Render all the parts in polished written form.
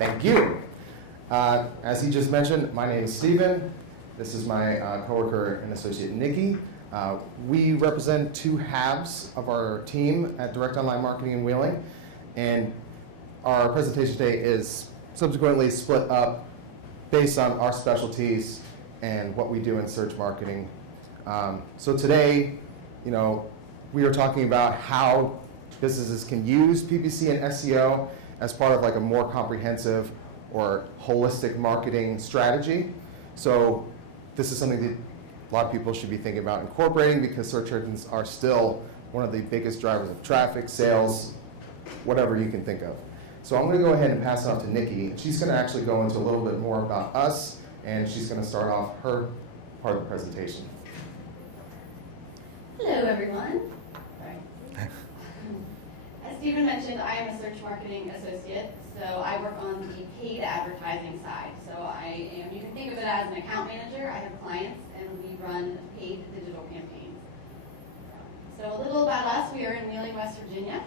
Thank you. As he just mentioned, my name is Steven. This is my coworker and associate, Nikki. We represent two halves of our team at Direct Online Marketing in Wheeling, and our presentation today is subsequently split up based on our specialties and what we do in search marketing. So today, we are talking about how businesses can use PPC and SEO as part of like a more comprehensive or holistic marketing strategy. So this is something that a lot of people should be thinking about incorporating, because search engines are still one of the biggest drivers of traffic, sales, whatever you can think of. So I'm going to go ahead and pass it on to Nikki. She's going to actually go into a little bit more about us, and she's going to start off her part of the presentation. Hello, everyone. As Stephen mentioned, I am a search marketing associate, so I work on the paid advertising side. So you can think of it as an account manager. I have clients, and we run paid digital campaigns. So a little about us: we are in Wheeling, West Virginia.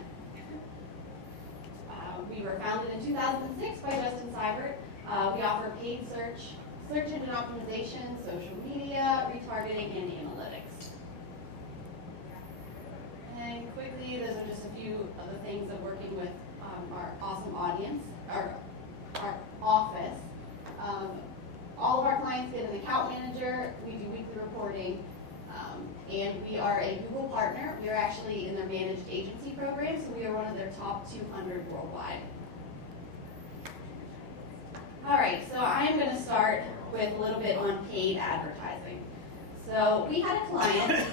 We were founded in 2006 by Justin Seibert. We offer paid search engine optimization, social media, retargeting, and analytics. And quickly, those are just a few of the things of working with our awesome audience, our office. All of our clients get an account manager. We do weekly reporting. And we are a Google partner. We are actually in their managed agency program, so we are one of their top 200 worldwide. All right, so I'm going to start with a little bit on paid advertising. So we had a client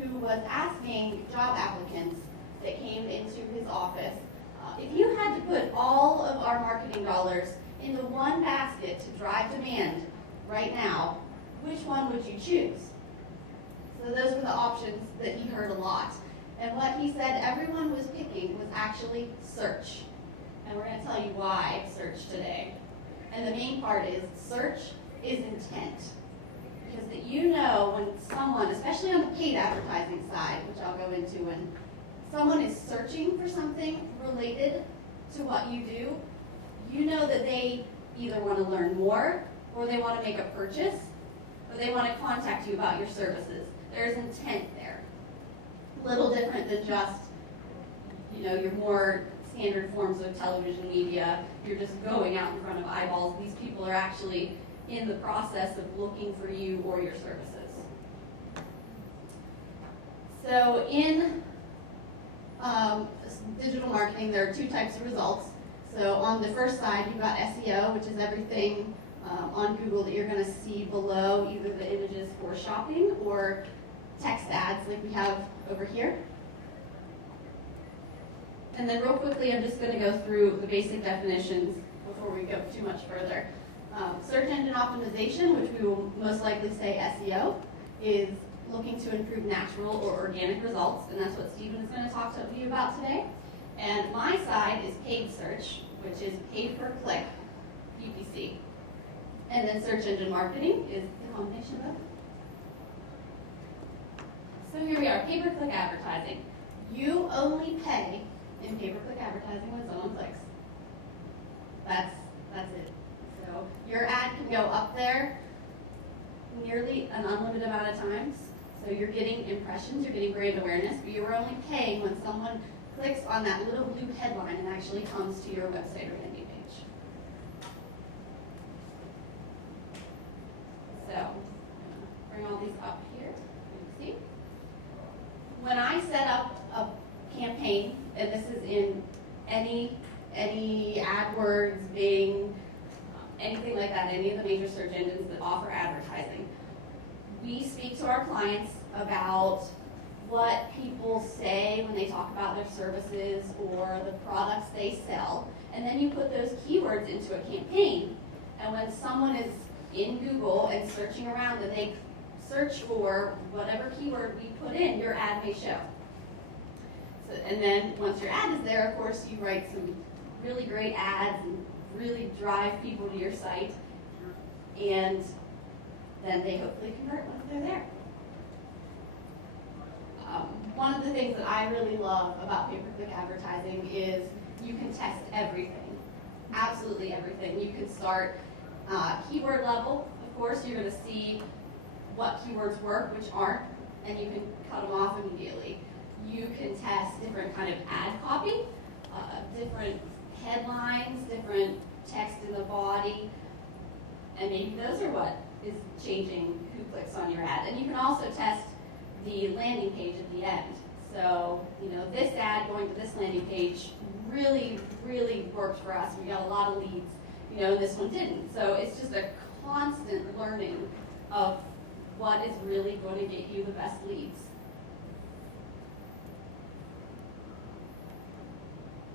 who was asking job applicants that came into his office, if you had to put all of our marketing dollars into one basket to drive demand right now, which one would you choose? So those were the options that he heard a lot. And what he said everyone was picking was actually search. And we're going to tell you why search today. And the main part is search is intent. Because that when someone, especially on the paid advertising side, which I'll go into, when someone is searching for something related to what you do, you know that they either want to learn more, or they want to make a purchase, or they want to contact you about your services. There's intent there. A little different than just, your more standard forms of television media. You're just going out in front of eyeballs. These people are actually in the process of looking for you or your services. So in digital marketing, there are two types of results. So on the first side, you've got SEO, which is everything on Google that you're going to see below, either the images for shopping or text ads like we have over here. And then real quickly, I'm just going to go through the basic definitions before we go too much further. Search engine optimization, which we will most likely say SEO, is looking to improve natural or organic results, and that's what Stephen is going to talk to you about today. And my side is paid search, which is paid per click, PPC. And then search engine marketing is the combination of both. So here we are, pay-per-click advertising. You only pay in pay-per-click advertising when someone clicks. That's it. So your ad can go up there nearly an unlimited amount of times. So you're getting impressions, you're getting brand awareness, but you're only paying when someone clicks on that little blue headline and actually comes to your website or landing page. So bring all these up here. You see? When I set up a campaign, and this is in any AdWords, Bing, anything like that, any of the major search engines that offer advertising, we speak to our clients about what people say when they talk about their services or the products they sell, and then you put those keywords into a campaign, and when someone is in Google and searching around and they search for whatever keyword we put in, your ad may show. So, and then once your ad is there, of course, you write some really great ads and really drive people to your site, and then they hopefully convert once they're there. One of the things that I really love about pay-per-click advertising is you can test everything. absolutely everything. You can start keyword level. Of course, you're going to see what keywords work, which aren't, and you can cut them off immediately. You can test different kind of ad copy, different headlines, different text in the body, and maybe those are what is changing who clicks on your ad. And you can also test the landing page at the end. So, this ad going to this landing page really, really worked for us. We got a lot of leads, and this one didn't. So it's just a constant learning of what is really going to get you the best leads.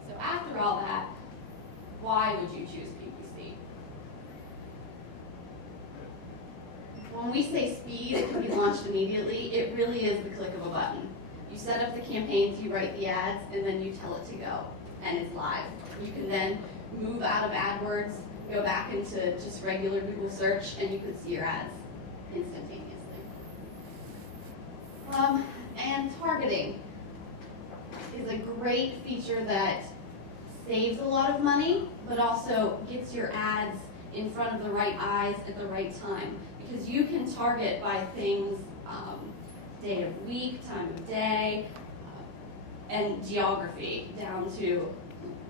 So after all that, why would you choose PPC? When we say speed, it can be launched immediately. It really is the click of a button. You set up the campaigns, you write the ads, and then you tell it to go, and it's live. You can then move out of AdWords, go back into just regular Google search, and you can see your ads instantaneously. And targeting is a great feature that saves a lot of money, but also gets your ads in front of the right eyes at the right time. Because you can target by things, day of week, time of day, and geography, down to,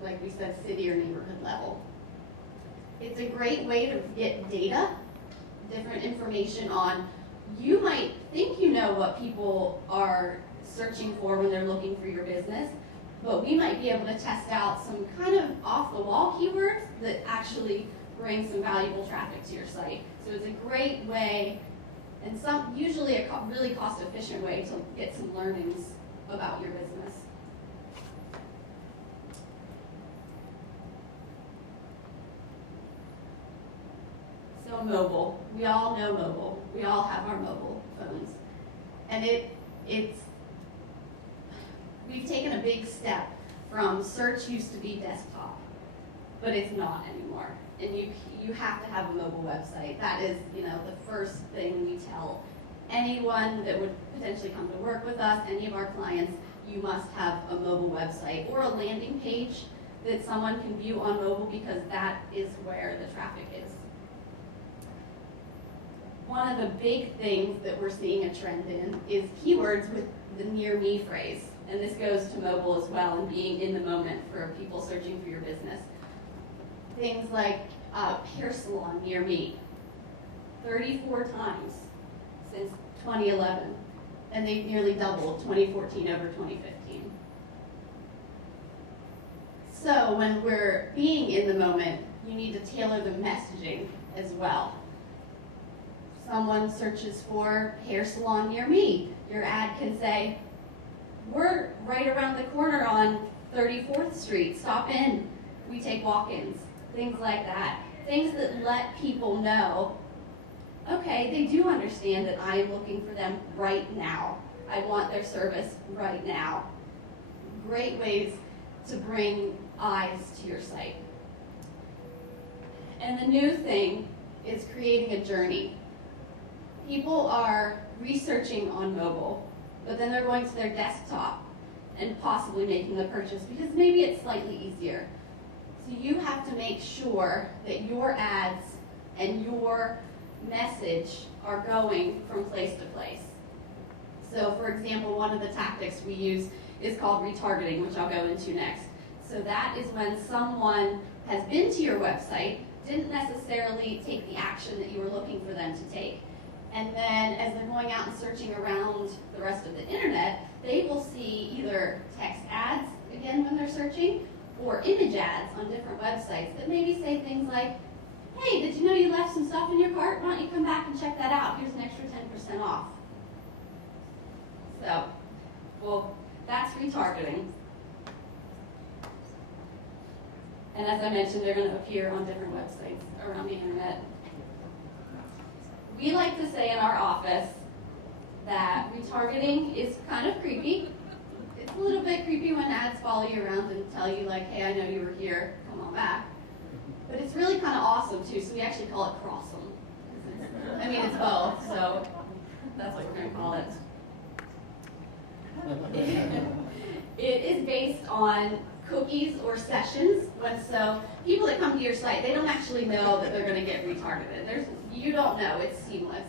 like we said, city or neighborhood level. It's a great way to get data, different information on, you might think you know what people are searching for when they're looking for your business, but we might be able to test out some kind of off-the-wall keywords that actually bring some valuable traffic to your site. So it's a great way, and usually a really cost-efficient way to get some learnings about your business. So mobile, we all know mobile. We all have our mobile phones. And we've taken a big step from search used to be desktop, but it's not anymore. And you have to have a mobile website. That is, the first thing we tell anyone that would potentially come to work with us, any of our clients, you must have a mobile website or a landing page that someone can view on mobile, because that is where the traffic is. One of the big things that we're seeing a trend in is keywords with the near me phrase. And this goes to mobile as well, and being in the moment for people searching for your business. Things like hair salon near me, 34 times since 2011, and they've nearly doubled 2014 over 2015. So when we're being in the moment, you need to tailor the messaging as well. Someone searches for hair salon near me, your ad can say, we're right around the corner on 34th Street, stop in, we take walk-ins. Things like that. Things that let people know, okay, they do understand that I am looking for them right now. I want their service right now. Great ways to bring eyes to your site. And the new thing is creating a journey. People are researching on mobile, but then they're going to their desktop and possibly making the purchase because maybe it's slightly easier. So you have to make sure that your ads and your message are going from place to place. So for example, one of the tactics we use is called retargeting, which I'll go into next. So that is when someone has been to your website, didn't necessarily take the action that you were looking for them to take. And then as they're going out and searching around the rest of the internet, they will see either text ads, again when they're searching, or image ads on different websites that maybe say things like, hey, did you know you left some stuff in your cart? Why don't you come back and check that out? Here's an extra 10% off. So, well, that's retargeting. And as I mentioned, they're going to appear on different websites around the internet. We like to say in our office that retargeting is kind of creepy. It's a little bit creepy when ads follow you around and tell you like, hey, I know you were here, come on back. But it's really kind of awesome too, so we actually call it crossum. I mean, it's both, so that's what we're going to call it. It is based on cookies or sessions. So people that come to your site, they don't actually know that they're going to get retargeted. You don't know. It's seamless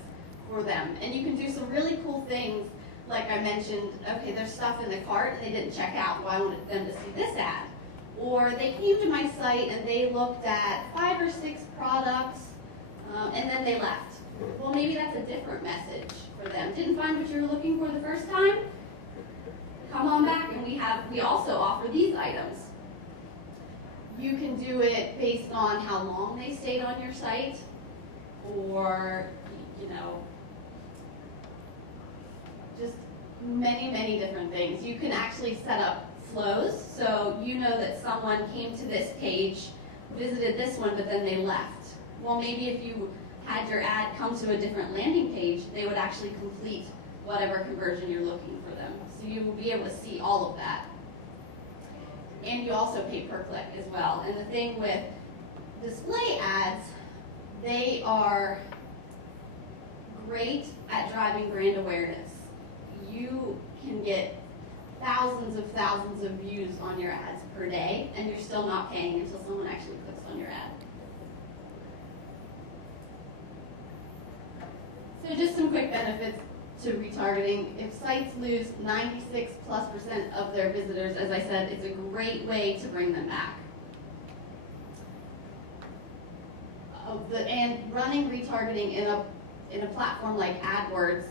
for them. And you can do some really cool things. Like I mentioned, okay, there's stuff in the cart they didn't check out. Well, I wanted them to see this ad. Or they came to my site and they looked at 5 or 6 products and then they left. Well, maybe that's a different message for them. Didn't find what you were looking for the first time? Come on back, and we also offer these items. You can do it based on how long they stayed on your site, or just many different things. You can actually set up flows, so you know that someone came to this page, visited this one, but then they left. Well, maybe if you had your ad come to a different landing page, they would actually complete whatever conversion you're looking for them. So you will be able to see all of that. And you also pay per click as well. And the thing with display ads, they are great at driving brand awareness. You can get thousands of views on your ads per day, and you're still not paying until someone actually clicks on your ad. So just some quick benefits to retargeting. If sites lose 96+% of their visitors, as I said, it's a great way to bring them back. And running retargeting in a platform like AdWords,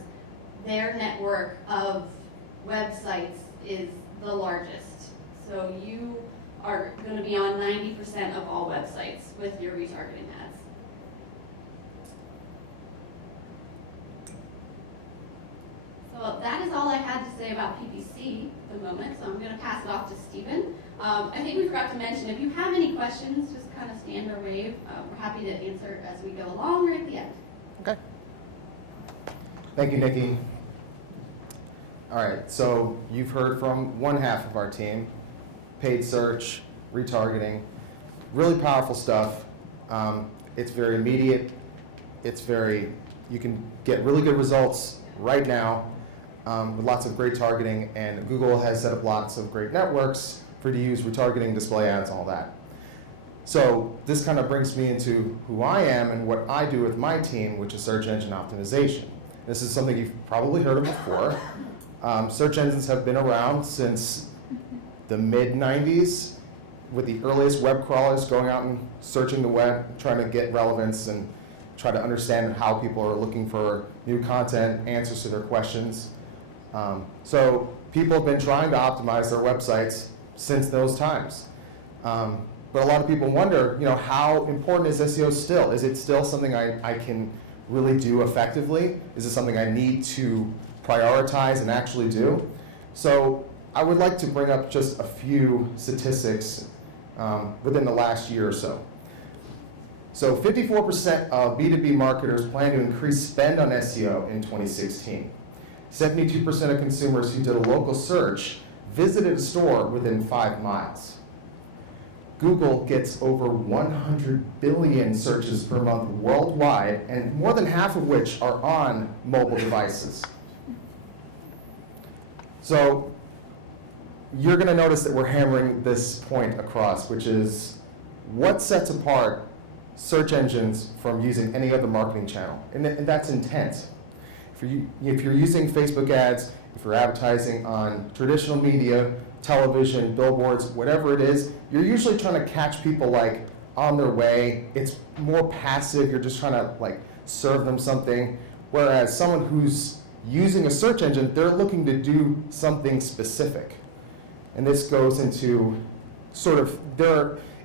their network of websites is the largest. So you are going to be on 90% of all websites with your retargeting ads. So that is all I had to say about PPC at the moment, so I'm going to pass it off to Stephen. I think we forgot to mention, if you have any questions, just kind of stand or wave. We're happy to answer as we go along or at the end. Okay. Thank you, Nikki. All right, so you've heard from one half of our team, paid search, retargeting, really powerful stuff. It's very immediate. You can get really good results right now with lots of great targeting, and Google has set up lots of great networks for you to use retargeting, display ads, all that. So this kind of brings me into who I am and what I do with my team, which is search engine optimization. This is something you've probably heard of before. Search engines have been around since the mid-90s, with the earliest web crawlers going out and searching the web, trying to get relevance and try to understand how people are looking for new content, answers to their questions. So people have been trying to optimize their websites since those times. But a lot of people wonder, how important is SEO still? Is it still something I can really do effectively? Is it something I need to prioritize and actually do? So I would like to bring up just a few statistics within the last year or so. So 54% of B2B marketers plan to increase spend on SEO in 2016. 72% of consumers who did a local search visited a store within 5 miles. Google gets over 100 billion searches per month worldwide, and more than half of which are on mobile devices. So you're going to notice that we're hammering this point across, which is what sets apart search engines from using any other marketing channel, and that's intent. If you're using Facebook ads, if you're advertising on traditional media, television, billboards, whatever it is, you're usually trying to catch people on their way. It's more passive. You're just trying to serve them something. Whereas someone who's using a search engine, they're looking to do something specific. And this goes into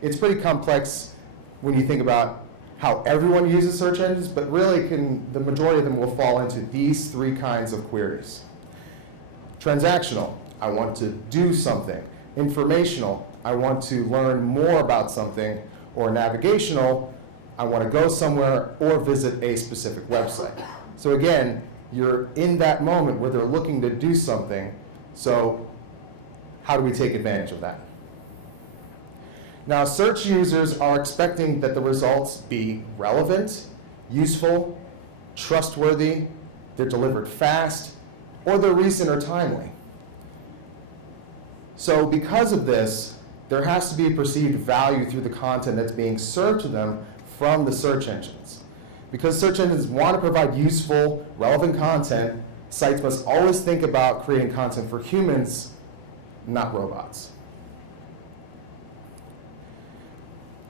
it's pretty complex when you think about how everyone uses search engines, but really the majority of them will fall into these 3 kinds of queries. Transactional, I want to do something. Informational, I want to learn more about something. Or navigational, I want to go somewhere or visit a specific website. So again, you're in that moment where they're looking to do something. So how do we take advantage of that? Now, search users are expecting that the results be relevant, useful, trustworthy, they're delivered fast, or they're recent or timely. So because of this, there has to be a perceived value through the content that's being served to them from the search engines. Because search engines want to provide useful, relevant content, sites must always think about creating content for humans, not robots.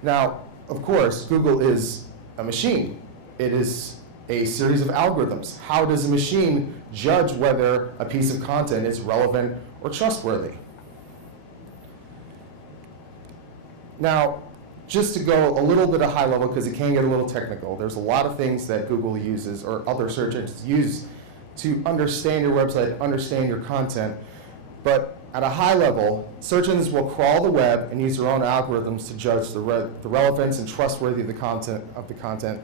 Now, of course, Google is a machine. It is a series of algorithms. How does a machine judge whether a piece of content is relevant or trustworthy? Now, just to go a little bit of high level, because it can get a little technical, there's a lot of things that Google uses or other search engines use to understand your website, understand your content. But at a high level, search engines will crawl the web and use their own algorithms to judge the relevance and trustworthy of the content.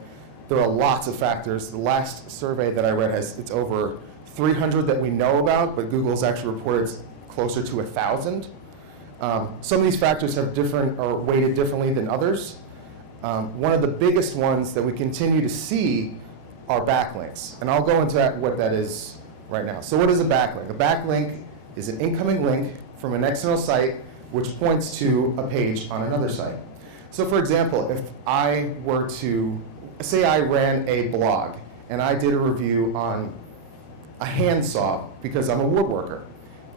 There are lots of factors. The last survey that I read it's over 300 that we know about, but Google's actually reported it's closer to 1,000. Some of these factors are weighted differently than others. One of the biggest ones that we continue to see are backlinks. And I'll go into what that is right now. So what is a backlink? A backlink is an incoming link from an external site which points to a page on another site. So for example, if I were to, say I ran a blog and I did a review on a handsaw because I'm a woodworker,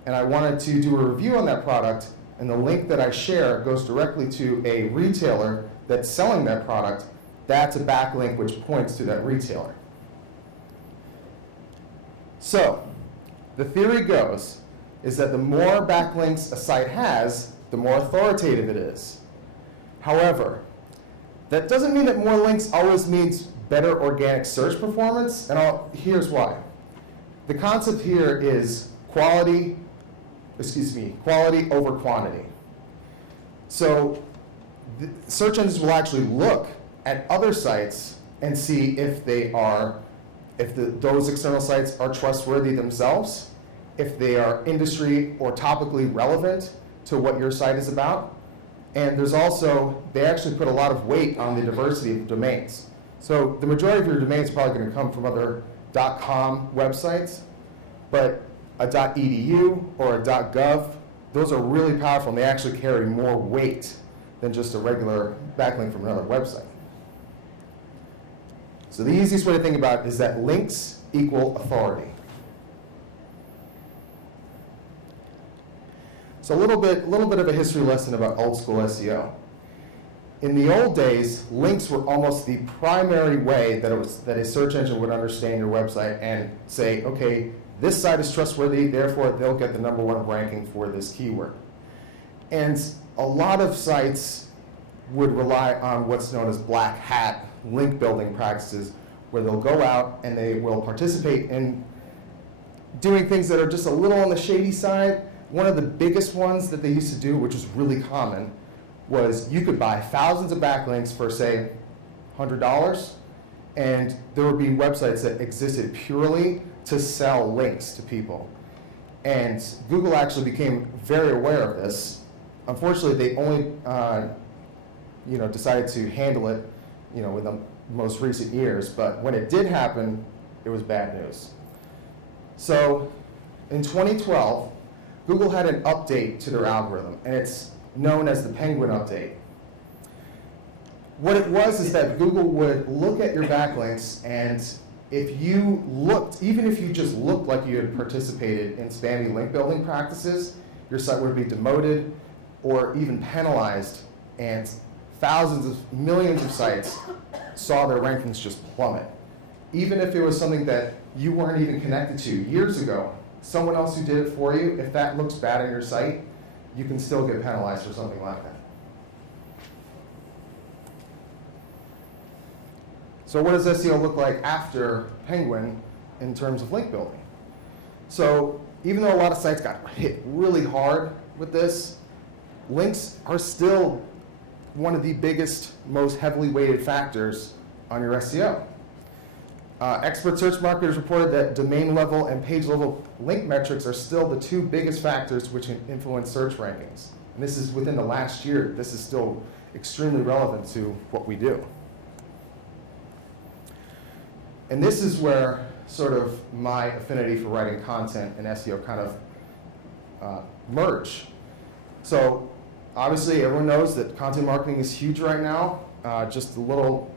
and I wanted to do a review on that product, and the link that I share goes directly to a retailer that's selling that product, that's a backlink which points to that retailer. So, the theory goes is that the more backlinks a site has, the more authoritative it is. However, that doesn't mean that more links always means better organic search performance, and here's why. The concept here is quality over quantity. So search engines will actually look at other sites and see if those external sites are trustworthy themselves, if they are industry or topically relevant to what your site is about. And there's also, they actually put a lot of weight on the diversity of domains. So the majority of your domains are probably going to come from other .com websites, but a .edu or a .gov, those are really powerful and they actually carry more weight than just a regular backlink from another website. So the easiest way to think about it is that links equal authority. So a little bit of a history lesson about old school SEO. In the old days, links were almost the primary way that a search engine would understand your website and say, okay, this site is trustworthy, therefore they'll get the #1 ranking for this keyword. And a lot of sites would rely on what's known as black hat link building practices, where they'll go out and they will participate in doing things that are just a little on the shady side. One of the biggest ones that they used to do, which was really common, was you could buy thousands of backlinks for, say, $100, and there would be websites that existed purely to sell links to people. And Google actually became very aware of this. Unfortunately, they only decided to handle it with the most recent years, but when it did happen, it was bad news. So in 2012, Google had an update to their algorithm, and it's known as the Penguin update. What it was is that Google would look at your backlinks, and if you looked, even if you just looked like you had participated in spammy link building practices, your site would be demoted or even penalized, and millions of sites saw their rankings just plummet. Even if it was something that you weren't even connected to years ago, someone else who did it for you, if that looks bad on your site, you can still get penalized for something like that. So what does SEO look like after Penguin in terms of link building? So even though a lot of sites got hit really hard with this, links are still one of the biggest, most heavily weighted factors on your SEO. Expert search marketers reported that domain level and page level link metrics are still the two biggest factors which influence search rankings. And this is within the last year. This is still extremely relevant to what we do. And this is where sort of my affinity for writing content and SEO kind of merge. So Obviously, everyone knows that content marketing is huge right now. Just a little,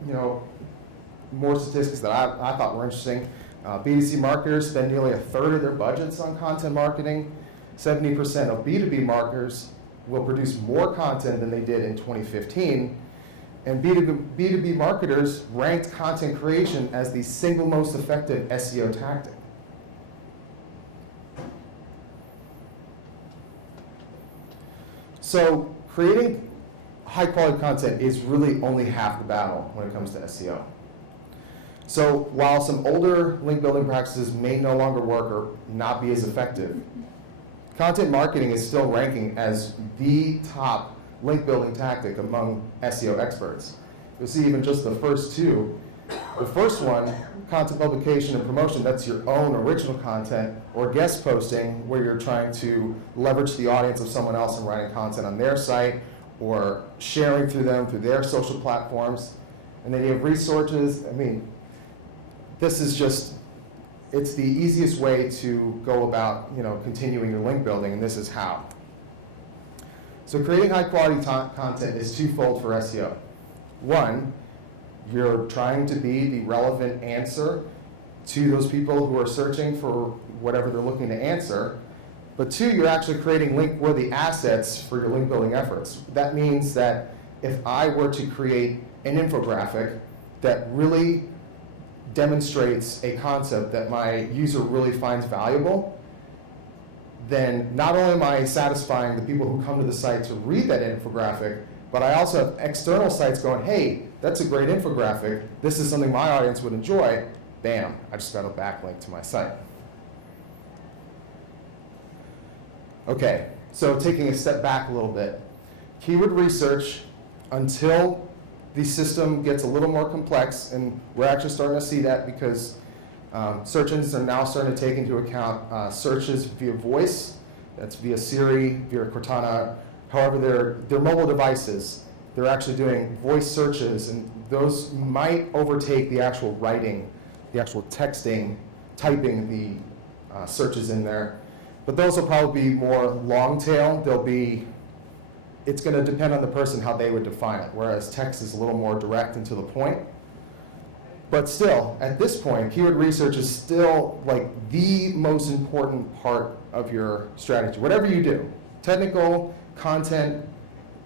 more statistics that I thought were interesting. B2C marketers spend nearly a third of their budgets on content marketing. 70% of B2B marketers will produce more content than they did in 2015. And B2B marketers ranked content creation as the single most effective SEO tactic. So creating high quality content is really only half the battle when it comes to SEO. So while some older link building practices may no longer work or not be as effective, content marketing is still ranking as the top link building tactic among SEO experts. You'll see even just the first two. The first one, content publication and promotion, that's your own original content, or guest posting, where you're trying to leverage the audience of someone else and writing content on their site, or sharing through them through their social platforms. And then you have resources. I mean, this is just, it's the easiest way to go about, continuing your link building, and this is how. So creating high quality content is twofold for SEO. One, you're trying to be the relevant answer to those people who are searching for whatever they're looking to answer. But two, you're actually creating link-worthy assets for your link building efforts. That means that if I were to create an infographic that really demonstrates a concept that my user really finds valuable, then not only am I satisfying the people who come to the site to read that infographic, but I also have external sites going, hey, that's a great infographic. This is something my audience would enjoy. Bam, I just got a backlink to my site. Okay, so taking a step back a little bit. Keyword research, until the system gets a little more complex, and we're actually starting to see that because search engines are now starting to take into account searches via voice, that's via Siri, via Cortana, however their mobile devices, they're actually doing voice searches, and those might overtake the actual writing, the actual texting, typing the searches in there. But those will probably be more long tail. It's going to depend on the person how they would define it, whereas text is a little more direct and to the point. But still, at this point, keyword research is still like the most important part of your strategy. Whatever you do, technical, content,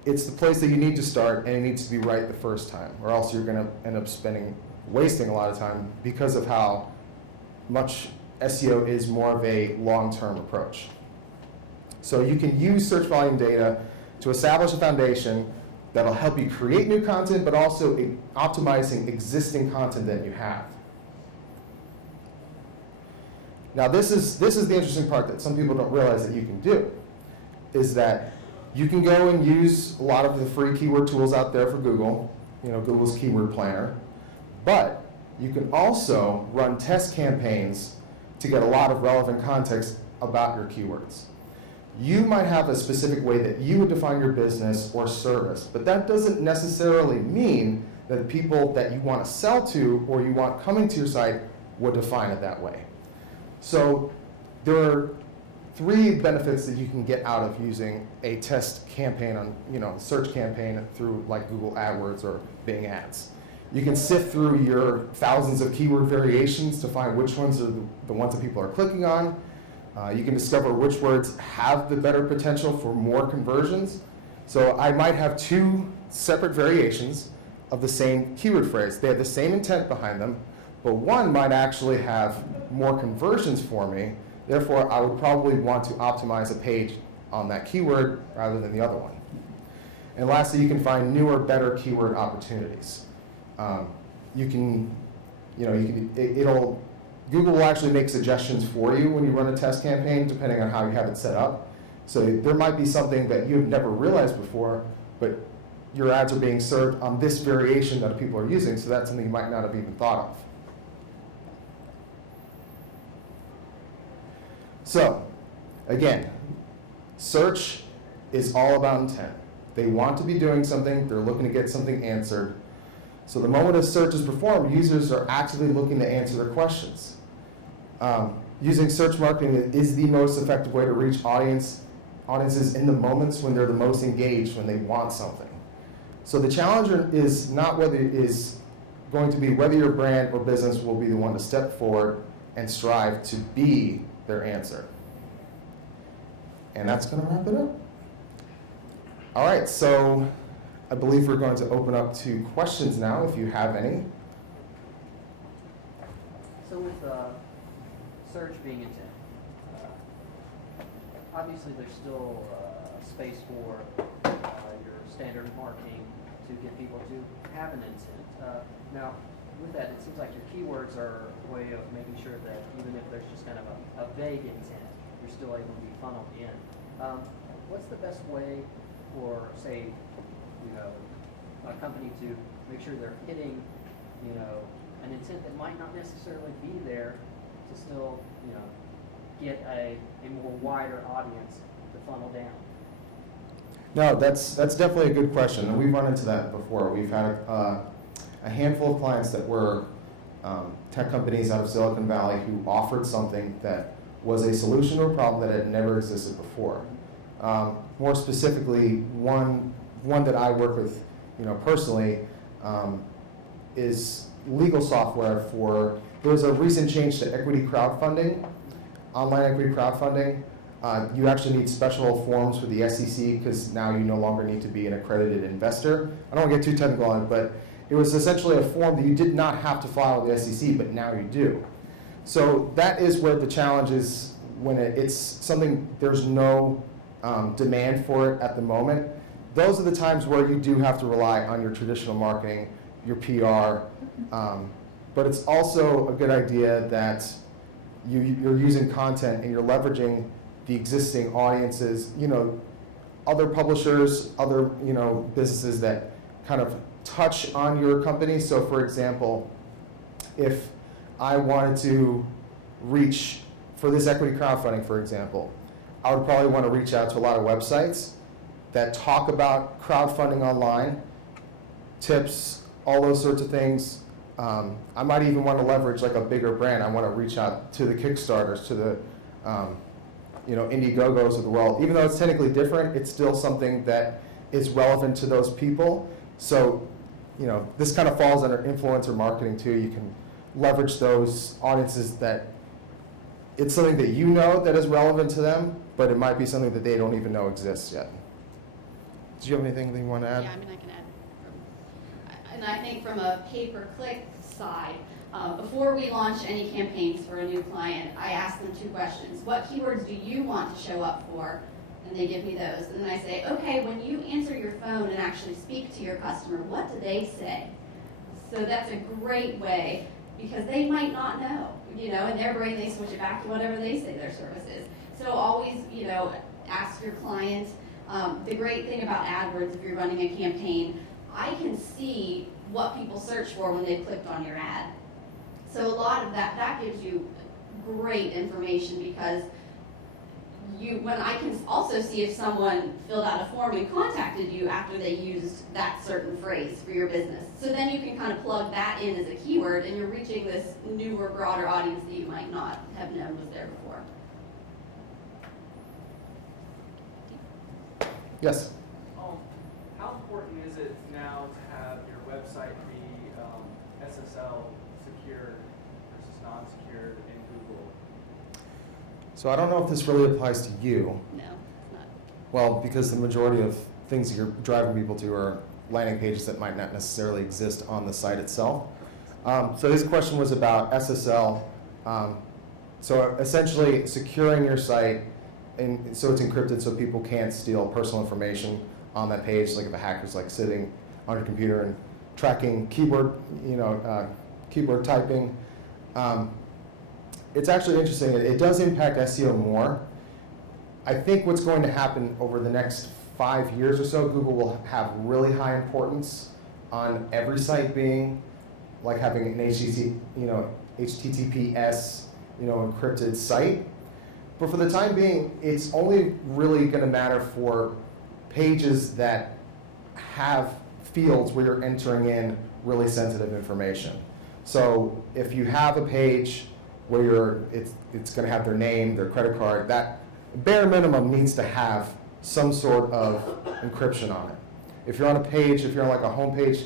it's the place that you need to start, and it needs to be right the first time, or else you're going to end up wasting a lot of time because of how much SEO is more of a long-term approach. So you can use search volume data to establish a foundation that'll help you create new content, but also optimizing existing content that you have. Now this is the interesting part that some people don't realize that you can do, is that you can go and use a lot of the free keyword tools out there for Google, Google's keyword planner, but you can also run test campaigns to get a lot of relevant context about your keywords. You might have a specific way that you would define your business or service, but that doesn't necessarily mean that the people that you want to sell to or you want coming to your site would define it that way. So there are 3 benefits that you can get out of using a test campaign on, search campaign through like Google AdWords or Bing Ads. You can sift through your thousands of keyword variations to find which ones are the ones that people are clicking on. You can discover which words have the better potential for more conversions. So I might have 2 separate variations of the same keyword phrase. They have the same intent behind them, but one might actually have more conversions for me. Therefore, I would probably want to optimize a page on that keyword rather than the other one. And lastly, you can find newer, better keyword opportunities. Google will actually make suggestions for you when you run a test campaign, depending on how you have it set up. So there might be something that you've never realized before, but your ads are being served on this variation that people are using, so that's something you might not have even thought of. So, again, search is all about intent. They want to be doing something, they're looking to get something answered. So the moment a search is performed, users are actively looking to answer their questions. Using search marketing is the most effective way to reach audience audiences in the moments when they're the most engaged, when they want something. So the challenge is not whether it is going to be whether your brand or business will be the one to step forward and strive to be their answer. And that's going to wrap it up. All right, so I believe we're going to open up to questions now, if you have any. So with search being intent, obviously there's still space for your standard marketing to get people to have an intent. Now, with that, it seems like your keywords are a way of making sure that even if there's just kind of a vague intent, you're still able to be funneled in. What's the best way for, say, a company to make sure they're hitting, an intent that might not necessarily be there to still, get a more wider audience to funnel down? No, that's definitely a good question, and we've run into that before. We've had a handful of clients that were tech companies out of Silicon Valley who offered something that was a solution to a problem that had never existed before. More specifically, one that I work with, personally, is legal software for. There's a recent change to equity crowdfunding, online equity crowdfunding. You actually need special forms for the SEC because now you no longer need to be an accredited investor. I don't want to get too technical on it, but it was essentially a form that you did not have to file with the SEC, but now you do. So that is where the challenge is when it's something there's no demand for it at the moment. Those are the times where you do have to rely on your traditional marketing, your PR, but it's also a good idea that you're using content and you're leveraging the existing audiences, other publishers, other, businesses that kind of touch on your company. So for example, if I wanted to reach, for this equity crowdfunding, for example, I would probably want to reach out to a lot of websites that talk about crowdfunding online, tips, all those sorts of things. I might even want to leverage like a bigger brand. I want to reach out to the Kickstarters, to the Indiegogos of the world. Even though it's technically different, it's still something that is relevant to those people. So, this kind of falls under influencer marketing too. You can leverage those audiences that it's something that that is relevant to them, but it might be something that they don't even know exists yet. Do you have anything that you want to add? Yeah, I can add. And I think from a pay-per-click side, before we launch any campaigns for a new client, I ask them 2 questions. What keywords do you want to show up for? And they give me those. And then I say, okay, when you answer your phone and actually speak to your customer, what do they say? So that's a great way, because they might not know, in their brain they switch it back to whatever they say their service is. So always, ask your client. The great thing about AdWords, if you're running a campaign, I can see what people search for when they clicked on your ad. So a lot of that gives you great information, because when I can also see if someone filled out a form and contacted you after they used that certain phrase for your business. So then you can kind of plug that in as a keyword, and you're reaching this newer, broader audience that you might not have known was there before. Yes. How important is it now to have your website be SSL secured versus non-secured in Google? So I don't know if this really applies to you. No, it's not. Well, because the majority of things that you're driving people to are landing pages that might not necessarily exist on the site itself. So his question was about SSL. So essentially securing your site, and so it's encrypted so people can't steal personal information on that page. Like if a hacker's like sitting on your computer and tracking keyboard typing. It's actually interesting. It does impact SEO more. I think what's going to happen over the next 5 years or so, Google will have really high importance on every site being like having an HTTPS, encrypted site. But for the time being, it's only really going to matter for pages that have fields where you're entering in really sensitive information. So if you have a page where it's going to have their name, their credit card, that bare minimum needs to have some sort of encryption on it. If you're on a page, if you're on like a home page,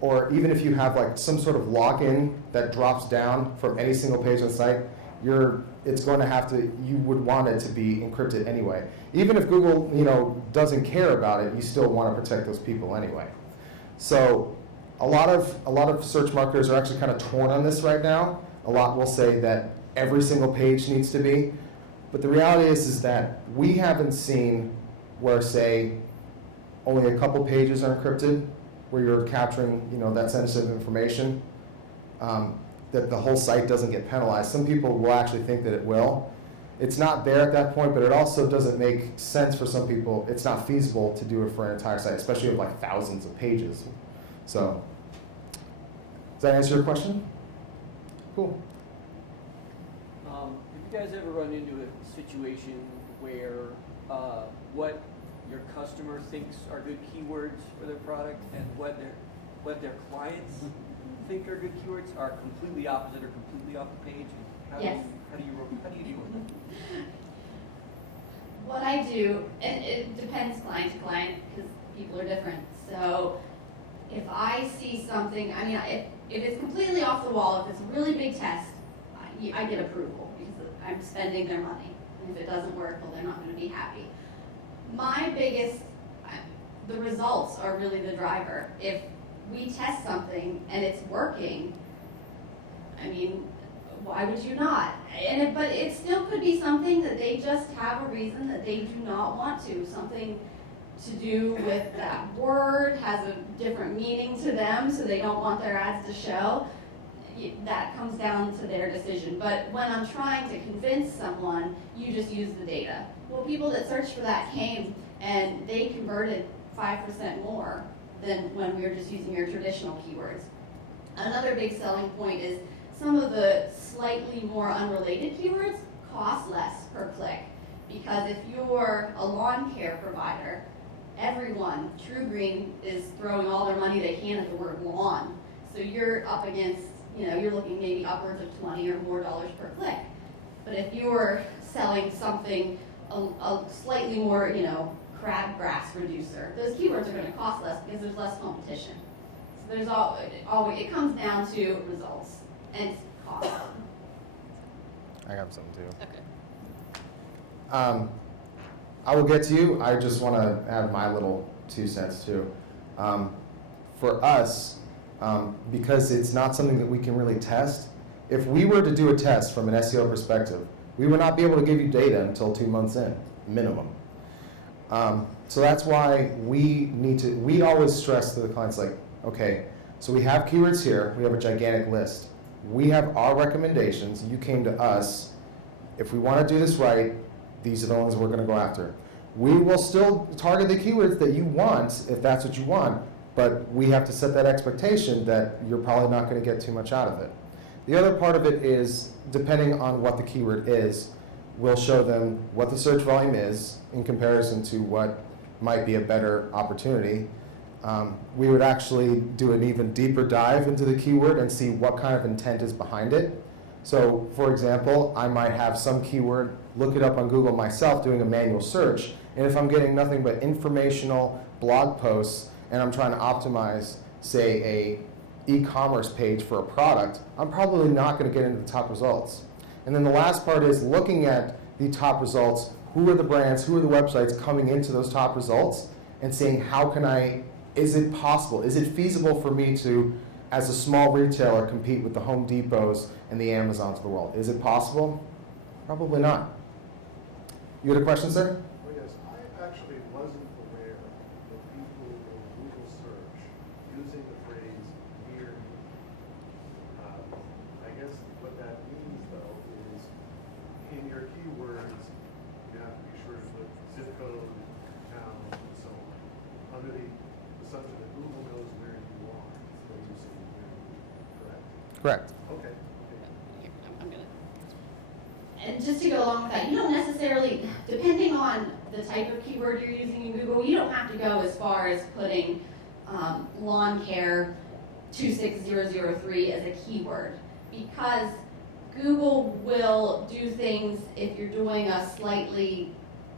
or even if you have like some sort of login that drops down from any single page on the site, it's going to have to, you would want it to be encrypted anyway. Even if Google, doesn't care about it, you still want to protect those people anyway. So a lot of search marketers are actually kind of torn on this right now. A lot will say that every single page needs to be, but the reality is that we haven't seen where, say, only a couple pages are encrypted, where you're capturing, that sensitive information, that the whole site doesn't get penalized. Some people will actually think that it will. It's not there at that point, but it also doesn't make sense for some people. It's not feasible to do it for an entire site, especially with like thousands of pages. So, does that answer your question? Cool. Have you guys ever run into a situation where what your customer thinks are good keywords for their product and what their clients think are good keywords are completely opposite or completely off the page? And Yes. How do you deal with that? What I do, and it depends client to client because people are different. So if I see something, if it's completely off the wall, if it's a really big test, I get approval because I'm spending their money. And if it doesn't work, well, they're not going to be happy. My biggest, the results are really the driver. If we test something and it's working, why would you not? But it still could be something that they just have a reason that they do not want to. Something to do with that word has a different meaning to them, so they don't want their ads to show. That comes down to their decision. But when I'm trying to convince someone, you just use the data. Well, people that searched for that came and they converted 5% more than when we were just using your traditional keywords. Another big selling point is some of the slightly more unrelated keywords cost less per click. Because if you're a lawn care provider, everyone, TrueGreen, is throwing all their money they can at the word lawn. So you're up against, you're looking maybe upwards of $20 or more per click. But if you're selling something a slightly more, crabgrass reducer, those keywords are going to cost less because there's less competition. So there's always, it comes down to results and cost. I have something too. Okay. I will get to you. I just want to add my little 2 cents too. For us, because it's not something that we can really test, if we were to do a test from an SEO perspective, we would not be able to give you data until 2 months in, minimum. So that's why we always stress to the clients, like, okay, so we have keywords here, we have a gigantic list. We have our recommendations, you came to us. If we want to do this right, these are the ones we're going to go after. We will still target the keywords that you want, if that's what you want, but we have to set that expectation that you're probably not going to get too much out of it. The other part of it is, depending on what the keyword is, we'll show them what the search volume is in comparison to what might be a better opportunity. We would actually do an even deeper dive into the keyword and see what kind of intent is behind it. So, for example, I might have some keyword, look it up on Google myself doing a manual search, and if I'm getting nothing but informational blog posts and I'm trying to optimize, say, a e-commerce page for a product, I'm probably not going to get into the top results. And then the last part is looking at the top results, who are the brands, who are the websites coming into those top results, and saying is it possible, is it feasible for me to, as a small retailer, compete with the Home Depots and the Amazons of the world? Is it possible? Probably not. You had a question, sir? Oh, yes. I actually wasn't aware that people in Google search using the phrase near me. I guess what that means, though, is in your keywords, you have to be sure to put zip code, town, and so on. Under the assumption that Google knows where you are, when you say near me, correct? Correct. Okay. Here, I'm gonna. And just to go along with that, you don't necessarily, depending on the type of keyword you're using in Google, you don't have to go as far as putting lawn care 26003 as a keyword, because Google will do things if you're doing a slightly,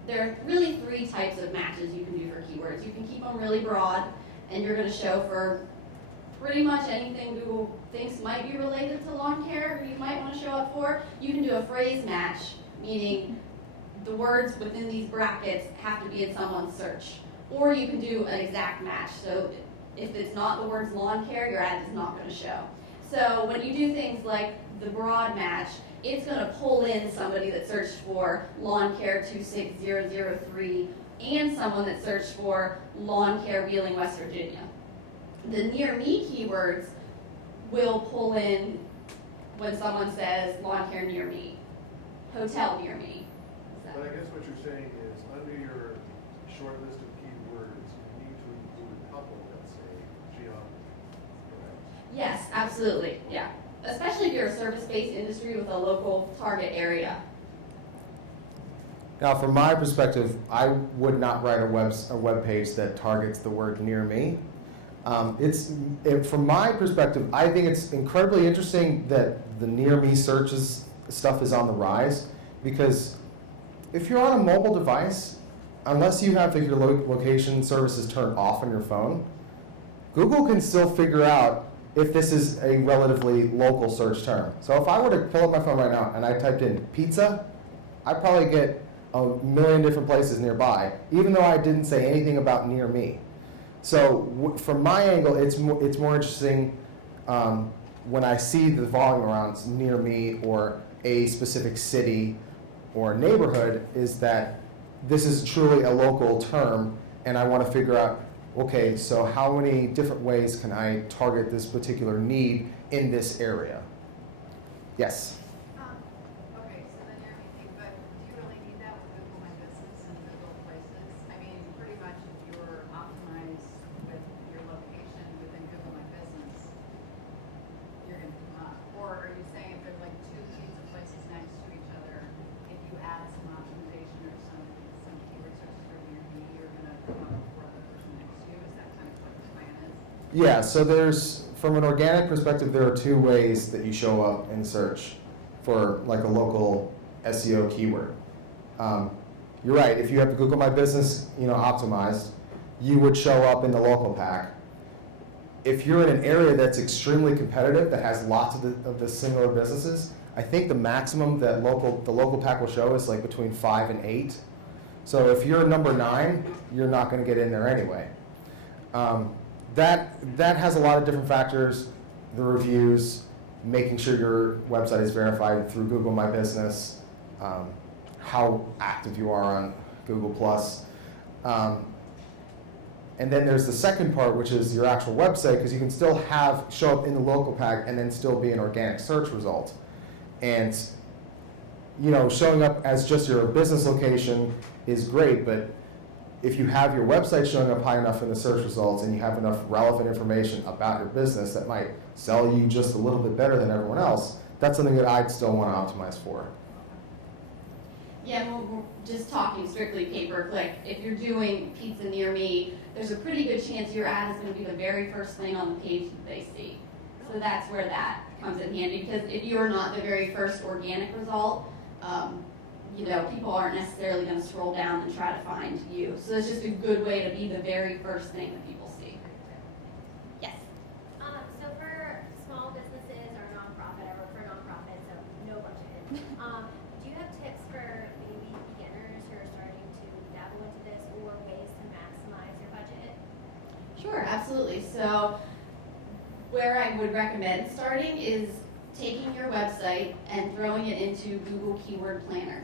there are really 3 types of matches you can do for keywords. You can keep them really broad, and you're going to show for pretty much anything Google thinks might be related to lawn care, you might want to show up for. You can do a phrase match, meaning the words within these brackets have to be in someone's search. Or you can do an exact match. So if it's not the words lawn care, your ad is not going to show. So when you do things like the broad match, it's going to pull in somebody that searched for lawn care 26003 and someone that searched for lawn care Wheeling, West Virginia. The near me keywords will pull in when someone says lawn care near me, hotel near me. But I guess what you're saying is, under your short list of keywords, you need to include a couple that say geography, correct? Yes, absolutely, yeah. Especially if you're a service-based industry with a local target area. Now, from my perspective, I would not write a web page that targets the word near me. From my perspective, I think it's incredibly interesting that the near me searches stuff is on the rise, because if you're on a mobile device, unless you have your location services turned off on your phone, Google can still figure out if this is a relatively local search term. So if I were to pull up my phone right now and I typed in pizza, I'd probably get a million different places nearby, even though I didn't say anything about near me. So from my angle, it's more interesting when I see the volume around near me or a specific city or neighborhood, is that this is truly a local term, and I want to figure out, okay, so how many different ways can I target this particular need in this area? Yes? Okay, so then you're thinking, but do you really need that with Google My Business and Google Places? I mean, pretty much if you're optimized with your location within Google My Business, you're going to come up. Or are you saying if there's like 2 pizza places next to each other, if you add some optimization or some keyword searches for near me, you're going to come up before the person next to you? Is that kind of what the plan is? Yeah, so from an organic perspective, there are 2 ways that you show up in search for like a local SEO keyword. You're right, if you have the Google My Business optimized, you would show up in the local pack. If you're in an area that's extremely competitive, that has lots of the similar businesses, I think the maximum that the local pack will show is like between 5 and 8. So if you're number 9, you're not going to get in there anyway. That has a lot of different factors: the reviews, making sure your website is verified through Google My Business, how active you are on Google+. And then there's the second part, which is your actual website, because you can still show up in the local pack and then still be an organic search result. And showing up as just your business location is great, but if you have your website showing up high enough in the search results and you have enough relevant information about your business that might sell you just a little bit better than everyone else, that's something that I'd still want to optimize for. Yeah, we're just talking strictly pay-per-click. If you're doing pizza near me, there's a pretty good chance your ad is going to be the very first thing on the page that they see. So that's where that comes in handy, because if you're not the very first organic result, people aren't necessarily going to scroll down and try to find you. So it's just a good way to be the very first thing that people see. Yes? So for small businesses or nonprofit, I work for a nonprofit, so no budget. Do you have tips for maybe beginners who are starting to dabble into this, or ways to maximize your budget? Sure, absolutely. So where I would recommend starting is taking your website and throwing it into Google Keyword Planner,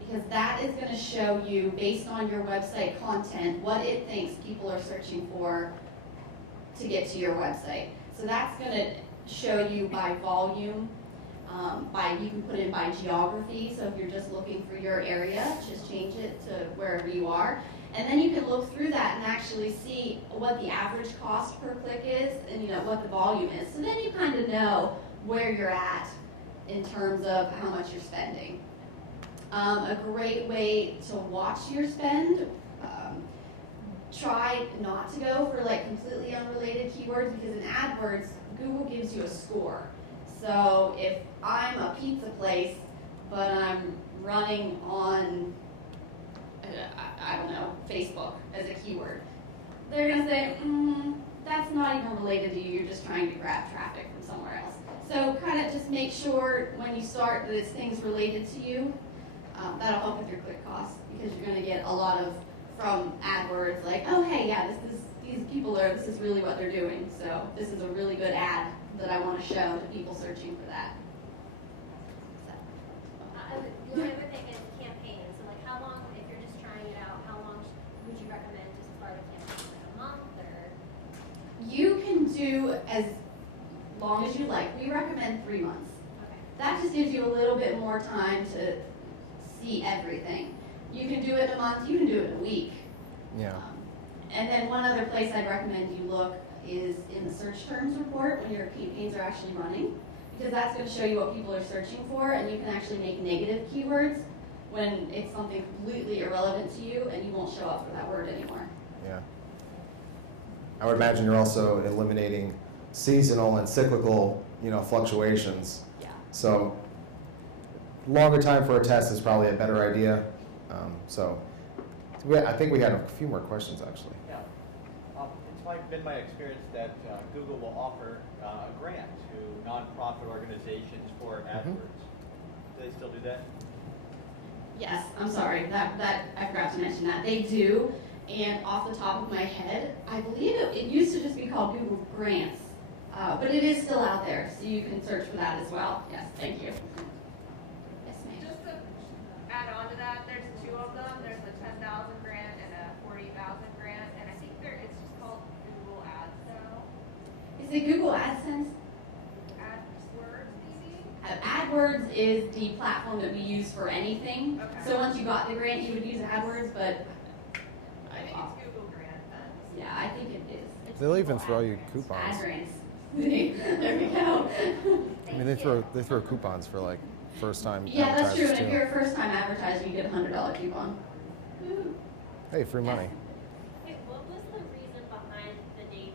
because that is going to show you, based on your website content, what it thinks people are searching for to get to your website. So that's going to show you by volume, you can put in by geography. So if you're just looking for your area, just change it to wherever you are. And then you can look through that and actually see what the average cost per click is and what the volume is. So then you kind of know where you're at in terms of how much you're spending. A great way to watch your spend, try not to go for completely unrelated keywords, because in AdWords, Google gives you a score. So if I'm a pizza place, but I'm running on, I don't know, Facebook as a keyword, they're gonna say, that's not even related to you, you're just trying to grab traffic from somewhere else. So kind of just make sure when you start that it's things related to you. That'll help with your click costs, because you're gonna get a lot of, from AdWords, like, oh hey, yeah, these people this is really what they're doing, so this is a really good ad that I want to show to people searching for that. So. The only other thing is campaign. So like how long, if you're just trying it out, how long would you recommend to start a campaign? Like a month or? You can do as long as you like. We recommend 3 months. Okay. That just gives you a little bit more time to see everything. You can do it in a month, you can do it in a week. Yeah. And then one other place I'd recommend you look is in the search terms report when your campaigns are actually running, because that's going to show you what people are searching for, and you can actually make negative keywords when it's something completely irrelevant to you and you won't show up for that word anymore. Yeah. I would imagine you're also eliminating seasonal and cyclical, fluctuations. Yeah. So longer time for a test is probably a better idea. I think we had a few more questions actually. Yeah. It's been my experience that Google will offer a grant to nonprofit organizations for AdWords. Do they still do that? Yes, I'm sorry, that I forgot to mention that. They do, and off the top of my head, I believe it used to just be called Google Grants, but it is still out there, so you can search for that as well. Yes, thank you. Yes, ma'am. Just to add on to that, there's 2 of them. There's a 10,000 grant and a 40,000 grant, and I think it's just called Google Ads now. Is it Google AdSense? AdWords maybe? AdWords is the platform that we use for anything. Okay. So once you got the grant, you would use AdWords, but I think it's Google Grant then. yeah, I think it is. It's They'll even Google throw you AdGrants. coupons. AdGrants. There we go. I mean, they throw coupons for like first time. Yeah, that's true. And advertisers, if too. you're a first time advertiser, you get a $100 coupon. Woo. Hey, free money. Okay, what was the reason behind the name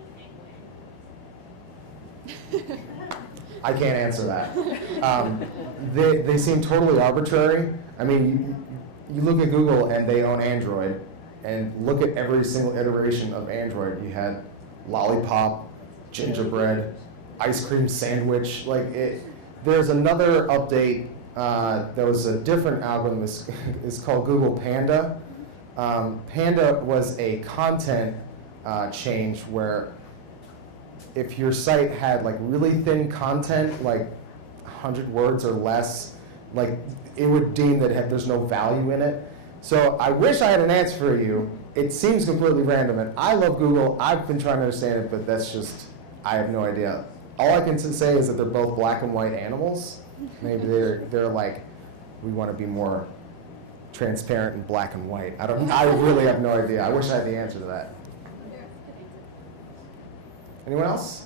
Penguin? I can't answer that. They seem totally arbitrary. I mean, you look at Google and they own Android, and look at every single iteration of Android. You had lollipop, gingerbread, ice cream sandwich. There's another update. There was a different algorithm. It's called Google Panda. Panda was a content change where if your site had like really thin content, like 100 words or less, like it would deem that there's no value in it. So I wish I had an answer for you. It seems completely random, and I love Google. I've been trying to understand it, but I have no idea. All I can say is that they're both black and white animals. Maybe they're like, we want to be more transparent and black and white. I really have no idea. I wish I had the answer to that. Anyone else?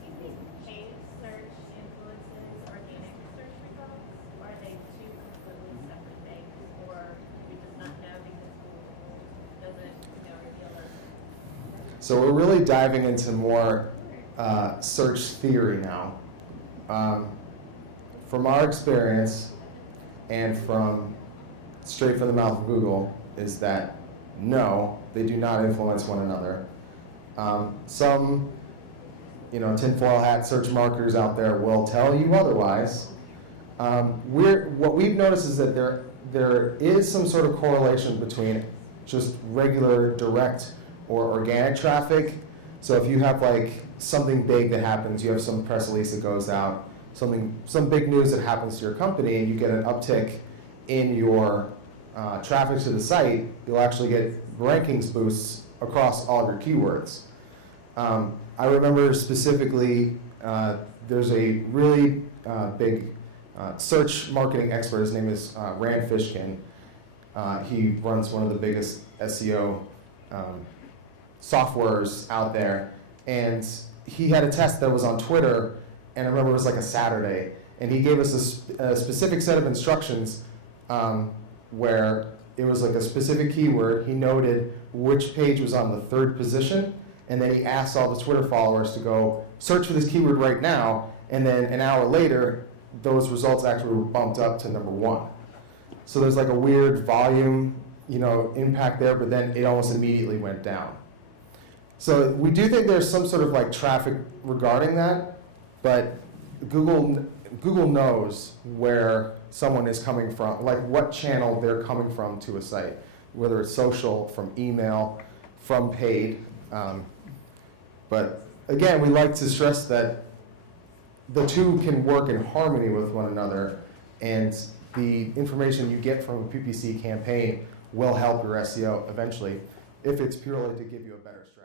Do you think paid search influences organic search results? Or are they 2 completely separate things? Or we just not know because Google doesn't reveal those? So we're really diving into more search theory now. From our experience and straight from the mouth of Google is that no, they do not influence one another. Some, tinfoil hat search marketers out there will tell you otherwise. What we've noticed is that there is some sort of correlation between just regular direct or organic traffic. So if you have like something big that happens, you have some press release that goes out, some big news that happens to your company, and you get an uptick in your traffic to the site, you'll actually get rankings boosts across all of your keywords. I remember specifically, there's a really big search marketing expert. His name is Rand Fishkin. He runs one of the biggest SEO softwares out there, and he had a test that was on Twitter, and I remember it was like a Saturday, and he gave us a specific set of instructions where it was like a specific keyword. He noted which page was on the 3rd position, and then he asks all the Twitter followers to go search for this keyword right now, and then an hour later, those results actually were bumped up to number 1. So there's like a weird volume, impact there, but then it almost immediately went down. So we do think there's some sort of like traffic regarding that, but Google knows where someone is coming from, like what channel they're coming from to a site, whether it's social, from email, from paid. But again, we like to stress that the two can work in harmony with one another, and the information you get from a PPC campaign will help your SEO eventually if it's purely to give you a better strategy.